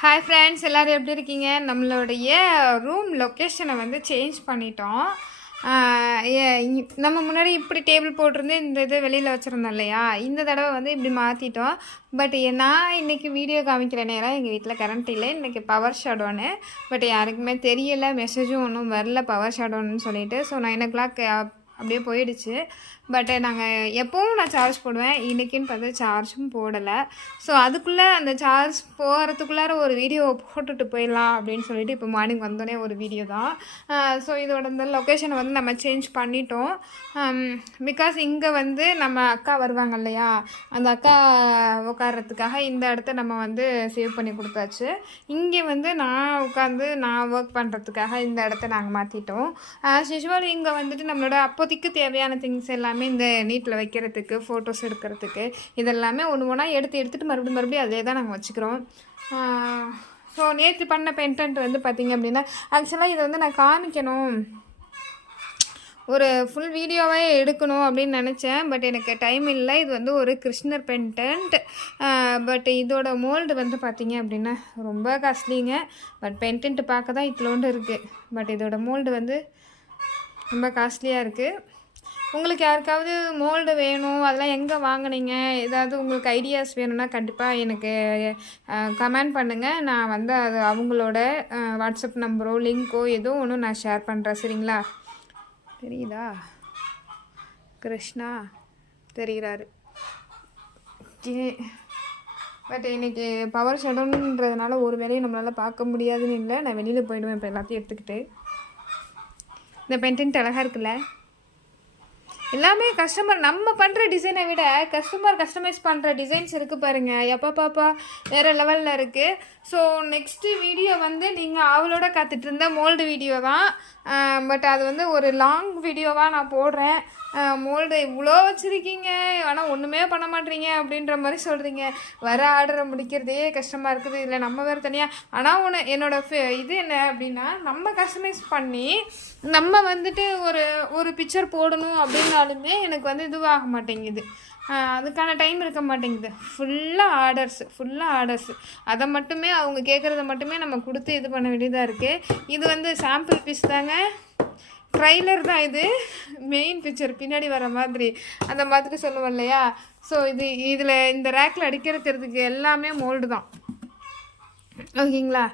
Hi friends, எல்லோரும் எப்படி இருக்கீங்க? நம்மளுடைய ரூம் லொக்கேஷனை வந்து சேஞ்ச் பண்ணிட்டோம். நம்ம முன்னாடி இப்படி டேபிள் போட்டிருந்து இந்த இது வெளியில் வச்சுருந்தோம் இல்லையா, இந்த தடவை வந்து இப்படி மாற்றிட்டோம். பட் நான் இன்றைக்கி வீடியோ காமிக்கிற நேரம் எங்கள் வீட்டில் கரண்ட் இல்லை, இன்றைக்கி பவர் ஷடோன்னு. பட் யாருக்குமே தெரியலை, மெசேஜும் ஒன்றும் வரல பவர் ஷடோன்னு சொல்லிவிட்டு. ஸோ 9 o'clock அப்படியே போயிடுச்சு. பட் நாங்கள் எப்போவும் நான் சார்ஜ் போடுவேன், இன்றைக்கின்னு பார்த்து சார்ஜும் போடலை. ஸோ அதுக்குள்ளே அந்த சார்ஜ் போகிறதுக்குள்ளார ஒரு வீடியோ போட்டுட்டு போயிடலாம் அப்படின்னு சொல்லிட்டு இப்போ மார்னிங் வந்தோடனே ஒரு வீடியோ தான். ஸோ இதோட இந்த லொக்கேஷனை வந்து நம்ம சேஞ்ச் பண்ணிட்டோம். பிகாஸ் இங்கே வந்து நம்ம அக்கா வருவாங்க இல்லையா, அந்த அக்கா உட்கார்றதுக்காக இந்த இடத்த நம்ம வந்து சேவ் பண்ணி கொடுத்தாச்சு. இங்கே வந்து நான் உட்காந்து நான் ஒர்க் பண்ணுறதுக்காக இந்த இடத்த நாங்கள் மாற்றிட்டோம். ஆஸ் யூஷுவல் இங்கே வந்துட்டு நம்மளோட அப்போதைக்கு தேவையான திங்ஸ் எல்லாமே இந்த நீட்டில் வைக்கிறதுக்கு, ஃபோட்டோஸ் எடுக்கிறதுக்கு, இதெல்லாமே ஒன்று ஒன்றா எடுத்துகிட்டு மறுபடியும் அதே தான் நாங்கள் வச்சுக்கிறோம். ஸோ நேற்று பண்ண பென்டென்ட் வந்து பார்த்திங்க அப்படின்னா, ஆக்சுவலாக இதை வந்து நான் காமிக்கணும், ஒரு ஃபுல் வீடியோவே எடுக்கணும் அப்படின்னு நினச்சேன். பட் எனக்கு டைம் இல்லை. இது வந்து ஒரு கிருஷ்ணர் பென்டென்ட். பட் இதோட மோல்டு வந்து பார்த்திங்க அப்படின்னா ரொம்ப காஸ்ட்லிங்க. பட் பென்டென்ட் பார்க்க தான் இவ்வளோண்டு இருக்குது. பட் இதோட மோல்டு வந்து ரொம்ப காஸ்ட்லியாக இருக்குது. உங்களுக்கு யாருக்காவது மோல்டு வேணும், அதெல்லாம் எங்கே வாங்கினீங்க, ஏதாவது உங்களுக்கு ஐடியாஸ் வேணும்னா கண்டிப்பாக எனக்கு கமெண்ட் பண்ணுங்கள். நான் வந்து அது அவங்களோட வாட்ஸ்அப் நம்பரோ லிங்க்கோ ஏதோ ஒன்று நான் ஷேர் பண்ணுறேன். சரிங்களா? தெரியுதா? கிருஷ்ணா தெரிகிறாரு. ஓகே. பட் இன்றைக்கி பவர் ஷடோன்றதுனால ஒரு வேலையும் நம்மளால் பார்க்க முடியாதுன்னு இல்லை. நான் வெளியில் போயிடுவேன் இப்போ எல்லாத்தையும் எடுத்துக்கிட்டு. இந்த பென்டென்ட் அழகாக இருக்குல்ல? எல்லாமே கஸ்டமர் நம்ம பண்ணுற டிசைனை விட கஸ்டமர் கஸ்டமைஸ் பண்ணுற டிசைன்ஸ் இருக்குது பாருங்கள், எப்போ பாப்பா வேறு லெவலில் இருக்குது. ஸோ நெக்ஸ்ட்டு வீடியோ வந்து நீங்கள் அவளோட காத்துட்டு இருந்த மோல்டு வீடியோ தான். பட் அது வந்து ஒரு லாங் வீடியோவாக நான் போடுறேன். மோல்டு இவ்வளோ வச்சுருக்கீங்க, ஆனால் ஒன்றுமே பண்ண மாட்டீங்க அப்படின்ற மாதிரி சொல்கிறீங்க. வர ஆர்டரை முடிக்கிறதே கஷ்டமாக இருக்குது, இல்லை நம்ம வேறு தனியாக. ஆனால் ஒன்று என்னோடய இது என்ன அப்படின்னா, நம்ம கஸ்டமைஸ் பண்ணி நம்ம வந்துட்டு ஒரு பிக்சர் போடணும் அப்படின்னாலுமே எனக்கு வந்து இதுவாக மாட்டேங்குது, அதுக்கான டைம் இருக்க மாட்டேங்குது. ஃபுல்லாக ஆர்டர்ஸ் அதை மட்டுமே அவங்க கேட்குறத மட்டுமே நம்ம கொடுத்து இது பண்ண வேண்டியதாக இருக்குது. இது வந்து சாம்பிள் பீஸ் தாங்க, ட்ரைலர் தான். இது மெயின் பிக்சர் பின்னாடி வர மாதிரி அந்த மாதிரி சொல்லுவோம் இல்லையா. ஸோ இதில் இந்த ரேக்கில் அடிக்கிறதுக்கு எல்லாமே மோல்டு தான். ஓகேங்களா?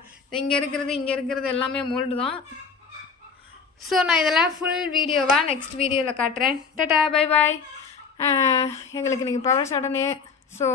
இங்கே இருக்கிறது எல்லாமே மோல்டு தான். ஸோ நான் இதெல்லாம் ஃபுல் வீடியோவாக நெக்ஸ்ட் வீடியோவில் காட்டுறேன். Tata, bye bye. எங்களுக்கு நீங்கள் பவர் ஷடோனே. ஸோ